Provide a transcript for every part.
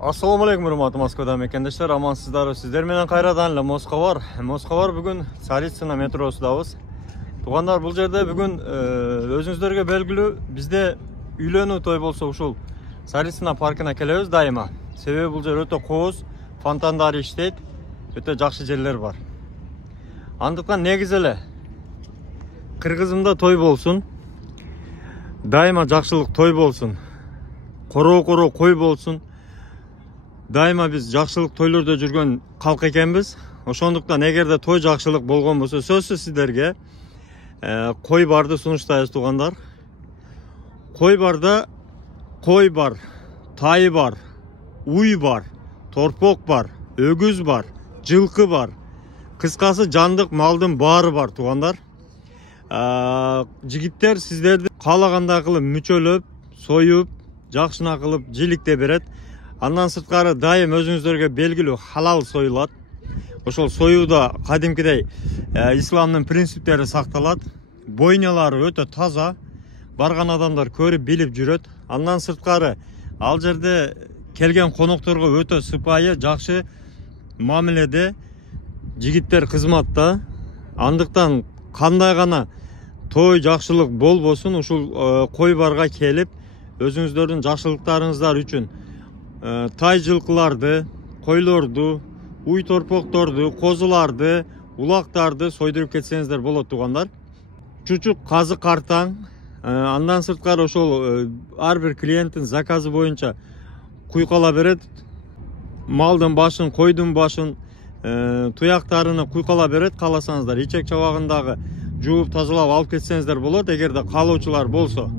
Assalamu alaikum урматтуу Москвада мекендештер, амансыздарбы? Сиздер менен кайрадан эле Москва бар. Бүгүн Царицына метросудабыз. Тугандар, бул жерде бүгүн өзүңүздөргө белгилүү бизде үйлөнүү той болсо ушул Царицына паркына келебиз дайыма. Себеби бул жер өтө кооз, фонтандар иштейт, өтө жакшы жерлер бар. Андыктан негизи эле кыргызымда той болсун, дайыма жакшылык той болсун, короо кой болсун. Дайыма биз жакшылык тойлордо жүргөн калк экенбиз. Ошондуктан эгерде той жакшылык болгон болсо, сөзсүз сиздерге кой барды сунуштайбыз туугандар. Кой барда кой бар, тай бар, уй бар, торпок бар, өгүз бар, жылкы бар. Кыскасы жандык малдын баары бар туугандар. Жигиттер сиздерди каалагандай кылып мүчөлөп, союп, жакшына кылып жиликте берет. Андан сырткары дайым өзүңүздөргө белгилүү халал союлат. Ошол союуда кадимкидей исламдын принциптери сакталат. Бойнялары өтө таза. Барган адамдар көрүп билип жүрөт. Андан сырткары ал жерде келген конокторго өтө сыпайы, жакшы мамиледе жигиттер кызматта. Андыктан кандай гана той жакшылык болбосун, ушул кой барга келип өзүңүздөрдүн жакшылыктарыңыздар үчүн тай жылкыларды, койлорду, уй торпокторду, козуларды, улактарды сойдуруп кетсеңиздер болот туугандар. Чучук, казы, картаң. Андан сырткары ошол ар бир клиенттин заказы боюнча куйкала берет. Малдын башын, койдун башын, туяктарыны куйкала берет. Кааласаңыздар ичек чабагындагы жууп тазалап алып кетсеңиздер болот, эгерде каалоочулар болсо.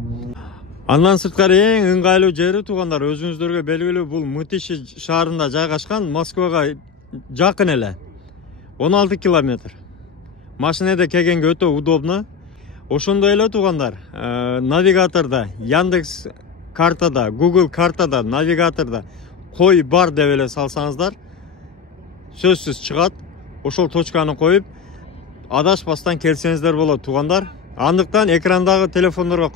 Андан сырткары эң ыңгайлуу жери туугандар, өзүңүздөргө белгилүү, бул Мытищи шаарында жайгашкан, Москвага жакын эле. 16 километр. Машинеде келгенге өтө удобно. Ошондой эле туугандар, навигаторда, Яндекс картада, Google картада, навигаторда кой бар деп эле салсаңыздар, сөзсүз чыгат. Ошол точканы коюп, адашпастан келсеңиздер болот туугандар. Андыктан экрандагы телефондорго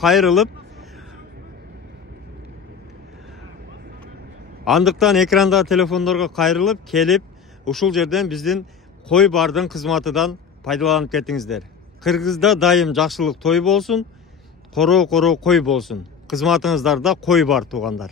кайрылып, келип, ушул жерден биздин кой бардын кызматыдан пайдаланып кетиңиздер. Кыргызда дайым жакшылык той болсун, короо кой болсун. Кызматыңыздарда кой бар туугандар.